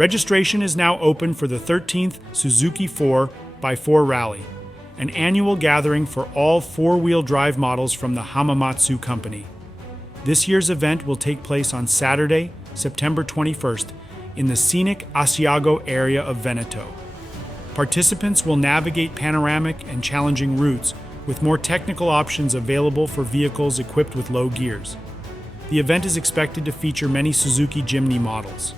Registration is now open for the 13th Suzuki 4x4 Rally, an annual gathering for all four-wheel drive models from the Hamamatsu company. This year's event will take place on Saturday, September 21st, in the scenic Asiago area of Veneto. Participants will navigate panoramic and challenging routes, with more technical options available for vehicles equipped with low gears. The event is expected to feature many Suzuki Jimny models.